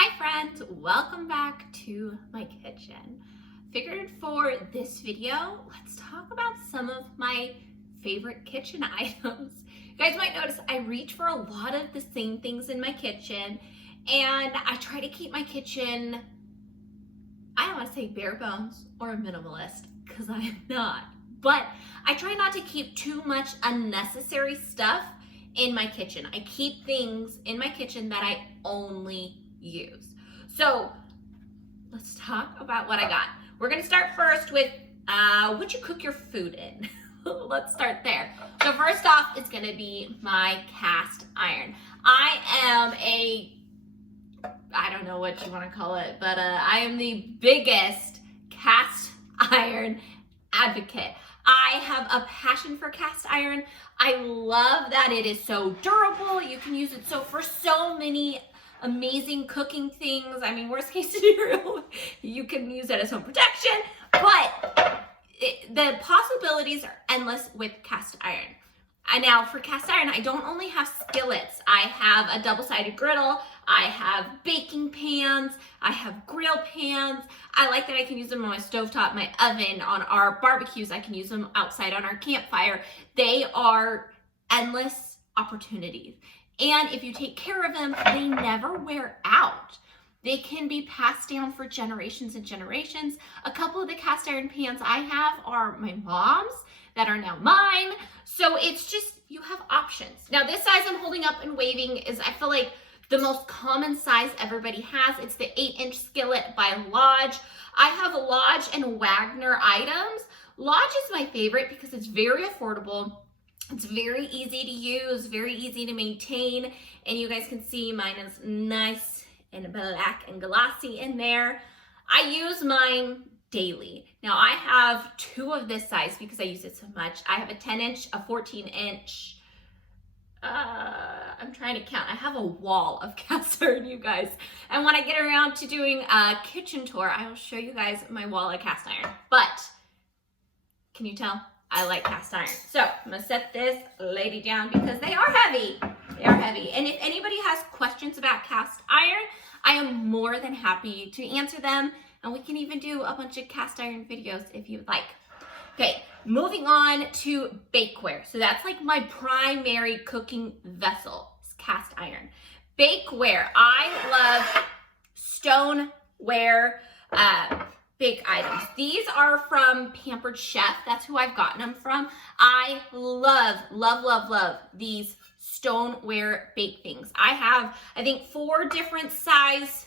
Hi friends, welcome back to my kitchen. Figured for this video, let's talk about some of my favorite kitchen items. You guys might notice I reach for a lot of the same things in my kitchen, and I try to keep my kitchen, I don't want to say bare bones or a minimalist, because I am not. But I try not to keep too much unnecessary stuff in my kitchen. I keep things in my kitchen that I only use. So let's talk about what I got. We're gonna start first with what you cook your food in. Let's start there. So first off, it's gonna be my cast iron. I don't know what you wanna call it, but I am the biggest cast iron advocate. I have a passion for cast iron. I love that it is so durable. You can use it for so many amazing cooking things. I mean, worst case scenario, you can use it as home protection, but the possibilities are endless with cast iron. And now for cast iron, I don't only have skillets. I have a double-sided griddle. I have baking pans. I have grill pans. I like that I can use them on my stovetop, my oven, on our barbecues. I can use them outside on our campfire. They are endless opportunities. And if you take care of them, they never wear out. They can be passed down for generations and generations. A couple of the cast iron pans I have are my mom's that are now mine. So it's just, you have options. Now this size I'm holding up and waving is, I feel like, the most common size everybody has. It's the 8-inch skillet by Lodge. I have Lodge and Wagner items. Lodge is my favorite because it's very affordable. It's very easy to use, very easy to maintain, and you guys can see mine is nice and black and glossy in there. I use mine daily. Now I have two of this size because I use it so much. I have a 10-inch, a 14-inch, I'm trying to count. I have a wall of cast iron, you guys. And when I get around to doing a kitchen tour, I will show you guys my wall of cast iron. But, can you tell? I like cast iron. So I'm gonna set this lady down because they are heavy. They are heavy. And if anybody has questions about cast iron, I am more than happy to answer them. And we can even do a bunch of cast iron videos if you would like. Okay, moving on to bakeware. So that's like my primary cooking vessel, is cast iron. Bakeware, I love stoneware, bake items. These are from Pampered Chef. That's who I've gotten them from. I love these stoneware bake things. I have, I think, 4 different size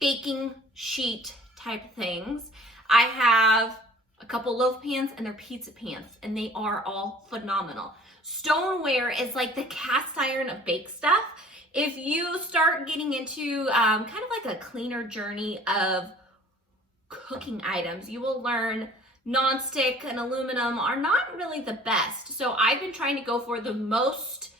baking sheet type things. I have a couple loaf pans and they're pizza pans, and they are all phenomenal. Stoneware is like the cast iron of bake stuff. If you start getting into kind of like a cleaner journey of cooking items, you will learn nonstick and aluminum are not really the best. So I've been trying to go for the most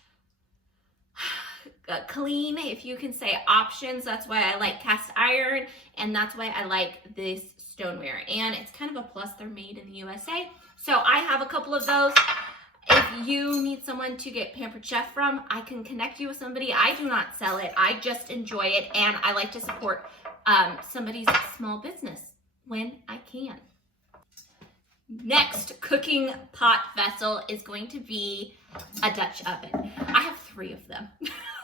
clean, if you can say, options. That's why I like cast iron, and that's why I like this stoneware. And it's kind of a plus, they're made in the USA. So I have a couple of those. If you need someone to get Pampered Chef from, I can connect you with somebody. I do not sell it, I just enjoy it, and I like to support somebody's small business when I can. Next cooking pot vessel is going to be a Dutch oven. I have 3 of them.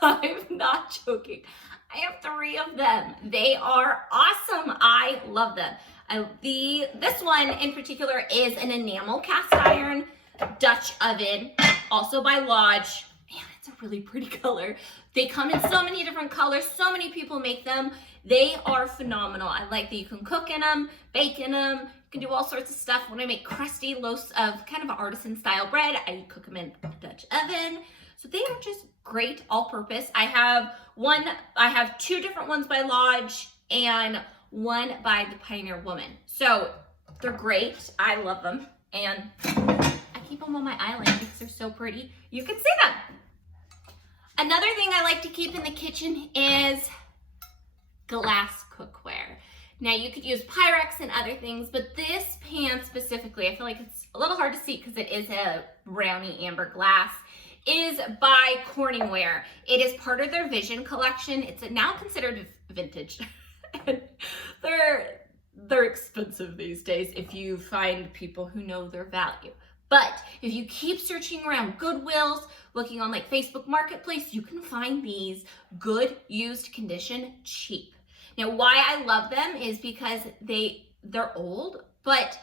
I'm not joking. I have 3 of them. They are awesome. I love them. This one in particular is an enamel cast iron Dutch oven, also by Lodge. Man, it's a really pretty color. They come in so many different colors. So many people make them. They are phenomenal. I like that you can cook in them, bake in them. You can do all sorts of stuff. When I make crusty loaves of kind of artisan style bread, I cook them in a Dutch oven. So they are just great all purpose. I have 2 different ones by Lodge and 1 by the Pioneer Woman. So they're great. I love them. And I keep them on my island because they're so pretty. You can see them. Another thing I like to keep in the kitchen is glass cookware. Now you could use pyrex and other things, but this pan specifically, I feel like it's a little hard to see because it is a brownie amber glass. is by Corningware. It is part of their Vision collection. It's now considered vintage. They're expensive these days if you find people who know their value. But if you keep searching around Goodwills, looking on like Facebook Marketplace, you can find these good used condition cheap. Now, why I love them is because they're old, but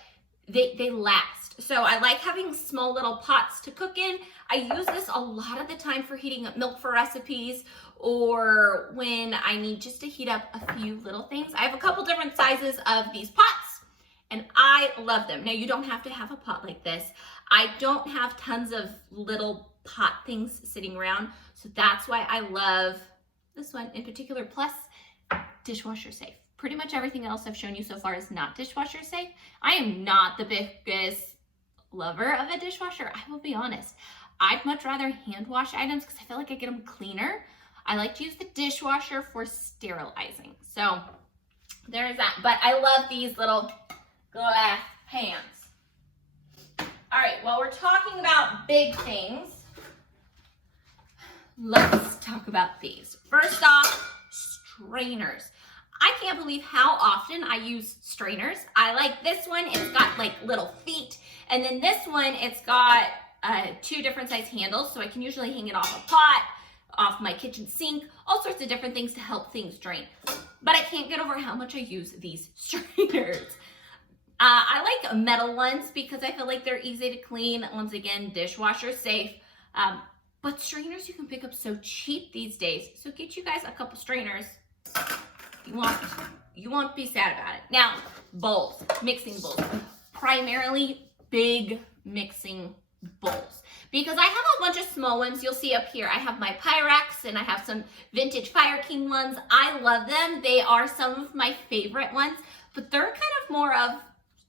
they last. So I like having small little pots to cook in. I use this a lot of the time for heating up milk for recipes, or when I need just to heat up a few little things. I have a couple different sizes of these pots, and I love them. Now, you don't have to have a pot like this. I don't have tons of little pot things sitting around, so that's why I love this one in particular. Plus, dishwasher safe. Pretty much everything else I've shown you so far is not dishwasher safe. I am not the biggest lover of a dishwasher, I will be honest. I'd much rather hand wash items because I feel like I get them cleaner. I like to use the dishwasher for sterilizing. So there's that. But I love these little glass pans. All right, well, we're talking about big things. Let's talk about these. First off, strainers. I can't believe how often I use strainers. I like this one. It's got like little feet. And then this one, it's got 2 different size handles. So I can usually hang it off a pot, off my kitchen sink, all sorts of different things to help things drain. But I can't get over how much I use these strainers. I like metal ones because I feel like they're easy to clean. Once again, dishwasher safe. But strainers you can pick up so cheap these days. So get you guys a couple strainers. You won't be sad about it. Now, bowls, mixing bowls. Primarily big mixing bowls. Because I have a bunch of small ones. You'll see up here, I have my Pyrex and I have some vintage Fire King ones. I love them. They are some of my favorite ones, but they're kind of more of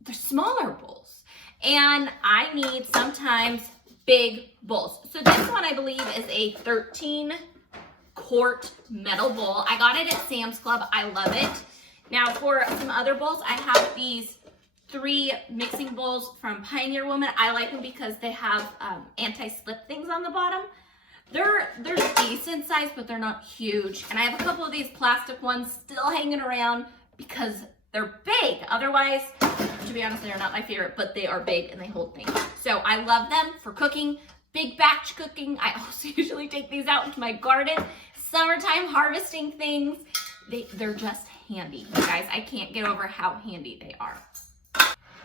the smaller bowls. And I need sometimes big bowls. So this one I believe is a 13 quart metal bowl. I got it at Sam's Club. I love it. Now for some other bowls, I have these 3 mixing bowls from Pioneer Woman. I like them because they have anti-slip things on the bottom. They're decent size, but they're not huge. And I have a couple of these plastic ones still hanging around because they're big. Otherwise, to be honest, they're not my favorite, but they are big and they hold things. So I love them for cooking, big batch cooking. I also usually take these out into my garden. Summertime harvesting things. They're just handy, you guys. I can't get over how handy they are.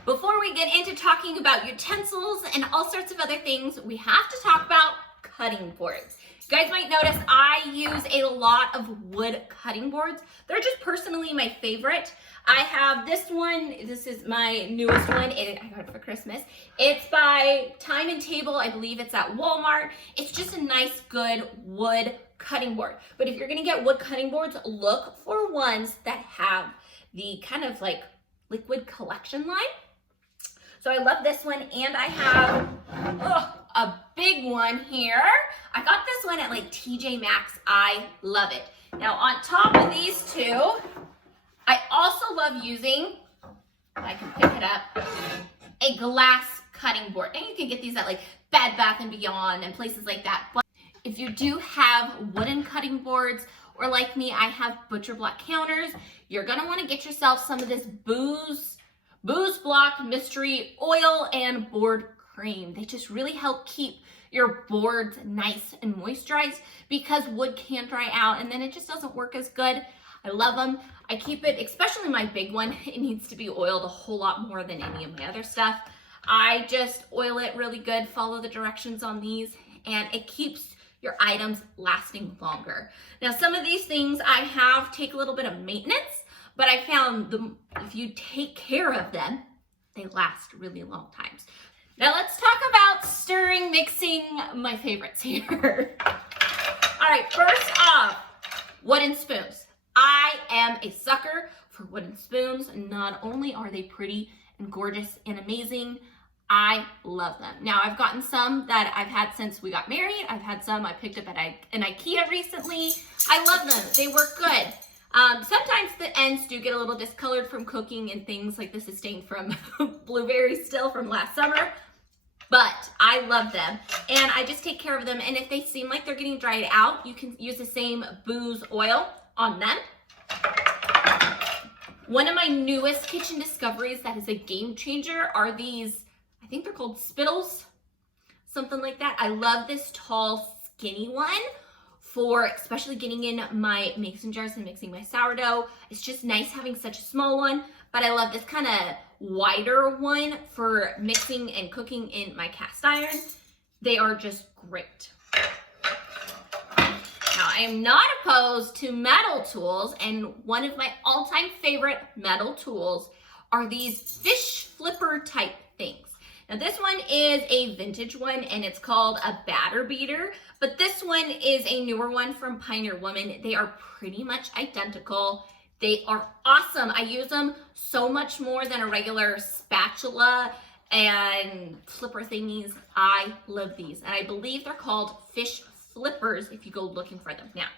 Before we get into talking about utensils and all sorts of other things, we have to talk about cutting boards. You guys might notice I use a lot of wood cutting boards. They're just personally my favorite. I have this one. This is my newest one. I got it for Christmas. It's by Time and Table. I believe it's at Walmart. It's just a nice, good wood cutting board. But if you're gonna get wood cutting boards, look for ones that have the kind of like liquid collection line. So I love this one, and I have a big one here. I got this one at like TJ Maxx. I love it. Now on top of these 2, I also love using, if I can pick it up, a glass cutting board. And you can get these at like Bed Bath & Beyond and places like that. But if you do have wooden cutting boards, or like me, I have butcher block counters, you're gonna wanna get yourself some of this Booze Block Mystery Oil and Board Cream. They just really help keep your boards nice and moisturized because wood can dry out and then it just doesn't work as good. I love them. I keep it, especially my big one, it needs to be oiled a whole lot more than any of my other stuff. I just oil it really good, follow the directions on these, and it keeps your items lasting longer. Now, some of these things I have take a little bit of maintenance, but I found if you take care of them, they last really long times. Now let's talk about stirring, mixing, my favorites here. All right, first off, wooden spoons. I am a sucker for wooden spoons. Not only are they pretty and gorgeous and amazing, I love them. Now I've gotten some that I've had since we got married. I've had some I picked up at an IKEA recently. I love them, they work good. Sometimes the ends do get a little discolored from cooking and things, like this is stained from blueberries still from last summer. but I love them and I just take care of them. And if they seem like they're getting dried out, you can use the same booze oil on them. One of my newest kitchen discoveries that is a game changer are these, I think they're called spitles, something like that. I love this tall, skinny one for especially getting in my mason jars and mixing my sourdough. It's just nice having such a small one, but I love this kind of wider one for mixing and cooking in my cast iron. They are just great. Now, I am not opposed to metal tools, and one of my all-time favorite metal tools are these fish flipper type things. Now, this one is a vintage one, and it's called a batter beater, but this one is a newer one from Pioneer Woman. They are pretty much identical. They are awesome. I use them so much more than a regular spatula and flipper thingies. I love these, and I believe they're called fish flippers if you go looking for them. Now,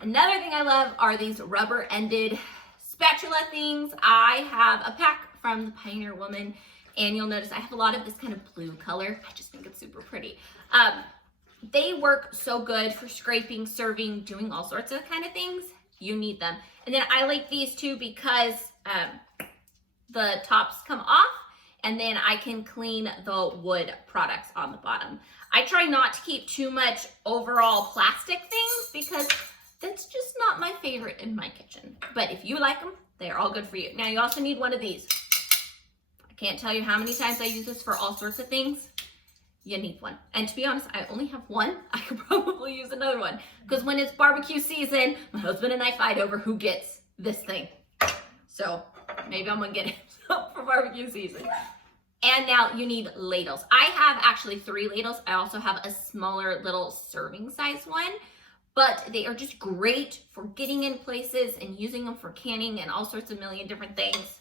another thing I love are these rubber-ended spatula things. I have a pack from the Pioneer Woman, and you'll notice I have a lot of this kind of blue color. I just think it's super pretty. They work so good for scraping, serving, doing all sorts of kind of things. You need them. And then I like these too because the tops come off, and then I can clean the wood products on the bottom. I try not to keep too much overall plastic things because that's just not my favorite in my kitchen. But if you like them, they're all good for you. Now, you also need one of these. I can't tell you how many times I use this for all sorts of things. You need one. And to be honest, I only have one. I could probably use another one because when it's barbecue season, my husband and I fight over who gets this thing. So maybe I'm gonna get it for barbecue season. And now you need ladles. I have actually 3 ladles. I also have a smaller little serving size one, but they are just great for getting in places and using them for canning and all sorts of million different things.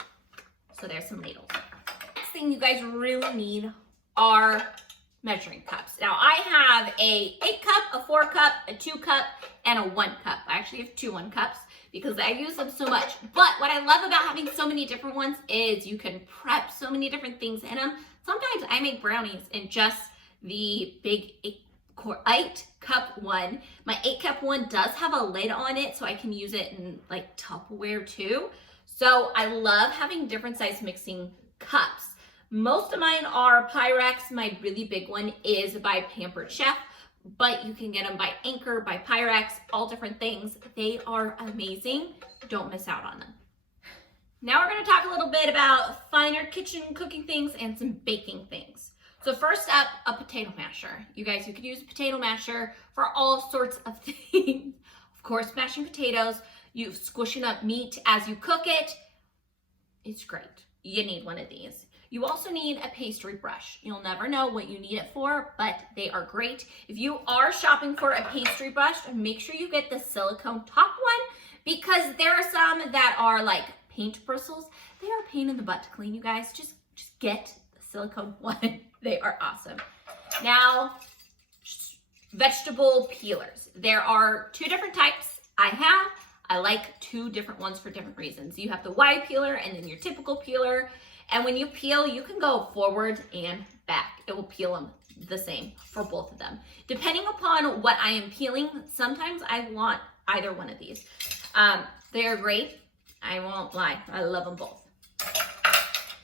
So there's some ladles. Next thing you guys really need are measuring cups. Now I have a 8 cup, a 4 cup, a 2 cup, and a 1 cup. I actually have 2 1 cups because I use them so much. But what I love about having so many different ones is you can prep so many different things in them. Sometimes I make brownies in just the big 8 cup one. My 8 cup one does have a lid on it, so I can use it in like Tupperware too. So I love having different size mixing cups. Most of mine are Pyrex. My really big one is by Pampered Chef, but you can get them by Anchor, by Pyrex, all different things. They are amazing. Don't miss out on them. Now we're going to talk a little bit about finer kitchen cooking things and some baking things. So first up, a potato masher. You guys, you could use a potato masher for all sorts of things. Of course, mashing potatoes, you squishing up meat as you cook it. It's great. You need one of these. You also need a pastry brush. You'll never know what you need it for, but they are great. If you are shopping for a pastry brush, make sure you get the silicone top one because there are some that are like paint bristles. They are a pain in the butt to clean, you guys. Just get the silicone one. They are awesome. Now, vegetable peelers. There are 2 different types I like 2 different ones for different reasons. You have the wide peeler and then your typical peeler. And when you peel, you can go forward and back. It will peel them the same for both of them. Depending upon what I am peeling, sometimes I want either one of these. They are great. I won't lie. I love them both.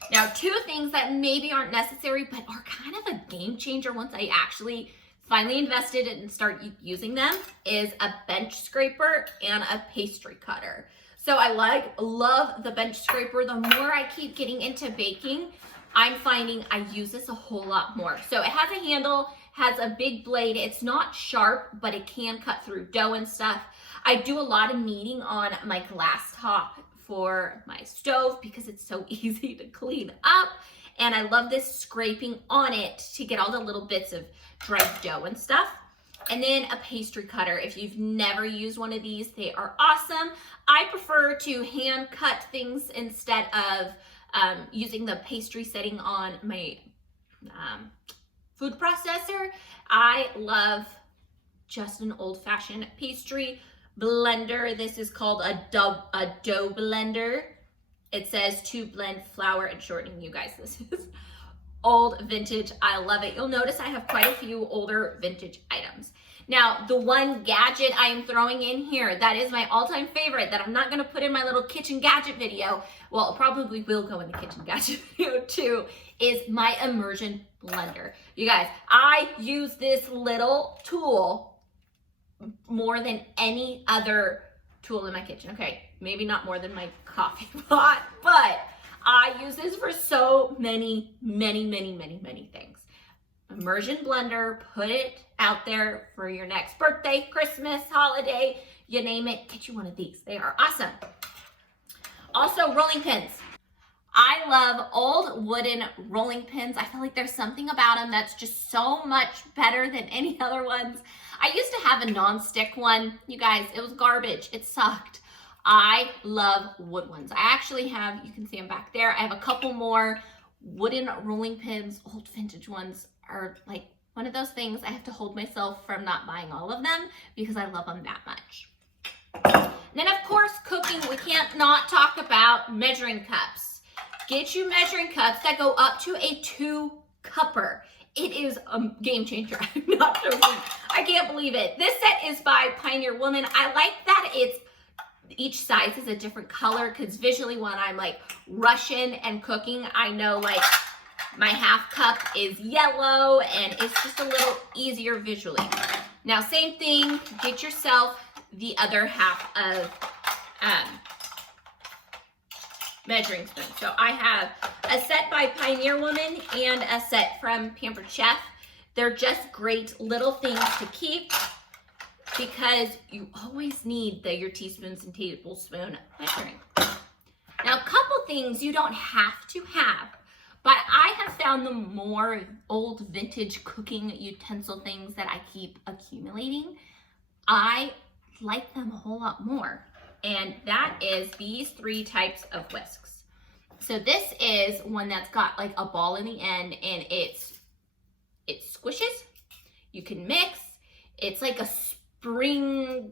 Now, 2 things that maybe aren't necessary, but are kind of a game changer once I actually finally invested and start using them is a bench scraper and a pastry cutter. So I love the bench scraper. The more I keep getting into baking, I'm finding I use this a whole lot more. So it has a handle, has a big blade. It's not sharp, but it can cut through dough and stuff. I do a lot of kneading on my glass top for my stove because it's so easy to clean up. And I love this scraping on it to get all the little bits of dried dough and stuff. And then a pastry cutter. If you've never used one of these, they are awesome. I prefer to hand cut things instead of using the pastry setting on my food processor. I love just an old-fashioned pastry blender. This is called a dough blender. It says to blend flour and shortening. You guys, this is old vintage. I love it. You'll notice I have quite a few older vintage items. Now, the one gadget I am throwing in here, that is my all-time favorite that I'm not gonna put in my little kitchen gadget video, well, it probably will go in the kitchen gadget video too, is my Immersion blender. You guys, I use this little tool more than any other tool in my kitchen. Okay, maybe not more than my coffee pot, but I use this for so many things. Immersion blender, put it out there for your next birthday, Christmas, holiday, you name it, get you one of these. They are awesome. Also, rolling pins. I love old wooden rolling pins. I feel like there's something about them that's just so much better than any other ones. I used to have a non-stick one. You guys, it was garbage. It sucked. I love wood ones. I actually have, you can see them back there. I have a couple more wooden rolling pins. Old vintage ones are like one of those things I have to hold myself from not buying all of them because I love them that much. And then of course, cooking, we can't not talk about measuring cups. Get you measuring cups that go up to a 2-cupper. It is a game changer. I'm not joking. I can't believe it. This set is by Pioneer Woman. I like that it's each size is a different color because visually when I'm like rushing and cooking, I know like my half cup is yellow and it's just a little easier visually. Now, same thing, get yourself the other half of measuring spoon. So I have a set by Pioneer Woman and a set from Pampered Chef. They're just great little things to keep because you always need your teaspoons and tablespoon measuring. Now, a couple things you don't have to have, but I have found the more old vintage cooking utensil things that I keep accumulating, I like them a whole lot more. And that is these 3 types of whisks. So this is one that's got like a ball in the end and it squishes. You can mix. It's like a spring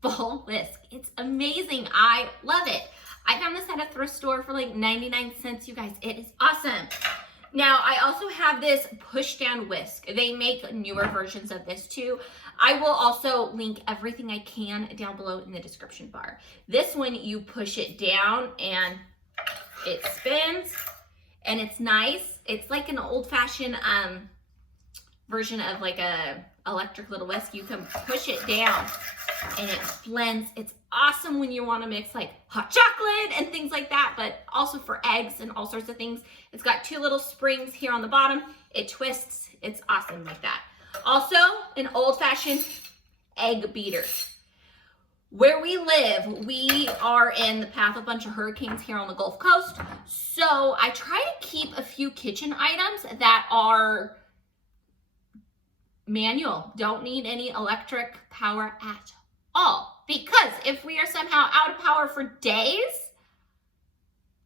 ball whisk. It's amazing. I love it. I found this at a thrift store for like 99 cents, you guys. It is awesome. Now, I also have this push down whisk. They make newer versions of this too. I will also link everything I can down below in the description bar. This one, you push it down and it spins and it's nice. It's like an old fashioned version of like a electric little whisk. You can push it down and it blends. It's awesome when you want to mix like hot chocolate and things like that, but also for eggs and all sorts of things. It's got 2 little springs here on the bottom. It twists. It's awesome like that. Also, an old-fashioned egg beater. Where we live, we are in the path of a bunch of hurricanes here on the Gulf Coast. So I try to keep a few kitchen items that are manual, don't need any electric power at all. Because if we are somehow out of power for days,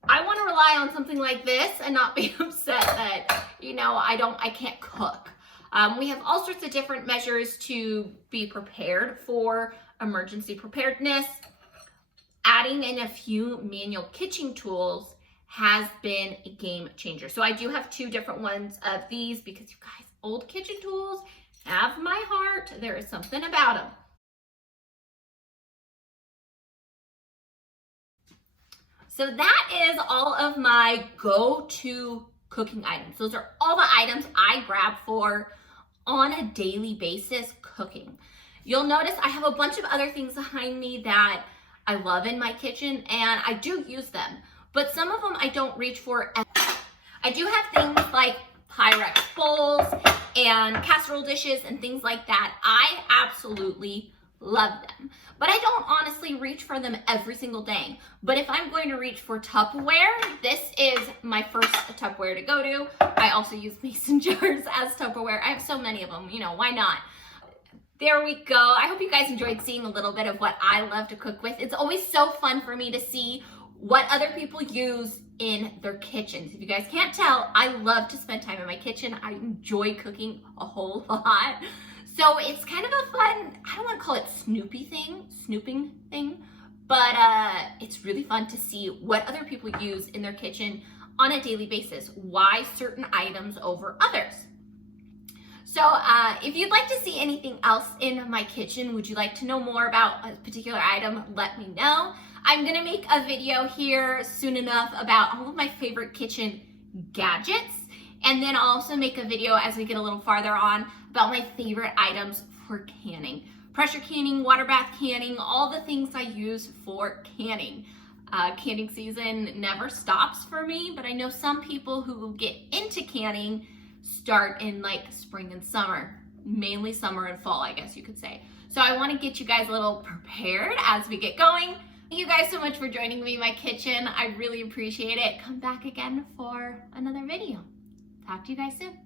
I want to rely on something like this and not be upset that, you know, I can't cook. We have all sorts of different measures to be prepared for emergency preparedness. Adding in a few manual kitchen tools has been a game changer. So I do have 2 different ones of these because you guys, old kitchen tools have my heart. There is something about them. So that is all of my go-to cooking items. Those are all the items I grab for on a daily basis cooking. You'll notice I have a bunch of other things behind me that I love in my kitchen and I do use them, but some of them I don't reach for. I do have things like pyrex bowls and casserole dishes and things like that. I absolutely love them, but I don't honestly reach for them every single day. But if I'm going to reach for Tupperware, this is my first Tupperware to go to. I also use mason jars as Tupperware. I have so many of them, you know, why not? There we go. I hope you guys enjoyed seeing a little bit of what I love to cook with. It's always so fun for me to see what other people use in their kitchens. If you guys can't tell, I love to spend time in my kitchen. I enjoy cooking a whole lot. So it's kind of a fun, I don't want to call it snooping thing, but it's really fun to see what other people use in their kitchen on a daily basis. Why certain items over others. So if you'd like to see anything else in my kitchen, would you like to know more about a particular item, let me know. I'm gonna make a video here soon enough about all of my favorite kitchen gadgets, and then I'll also make a video as we get a little farther on about my favorite items for canning. Pressure canning, water bath canning, all the things I use for canning. Canning season never stops for me, but I know some people who get into canning start in like spring and summer, mainly summer and fall, I guess you could say. So I want to get you guys a little prepared as we get going. Thank you guys so much for joining me in my kitchen. I really appreciate it. Come back again for another video. Talk to you guys soon.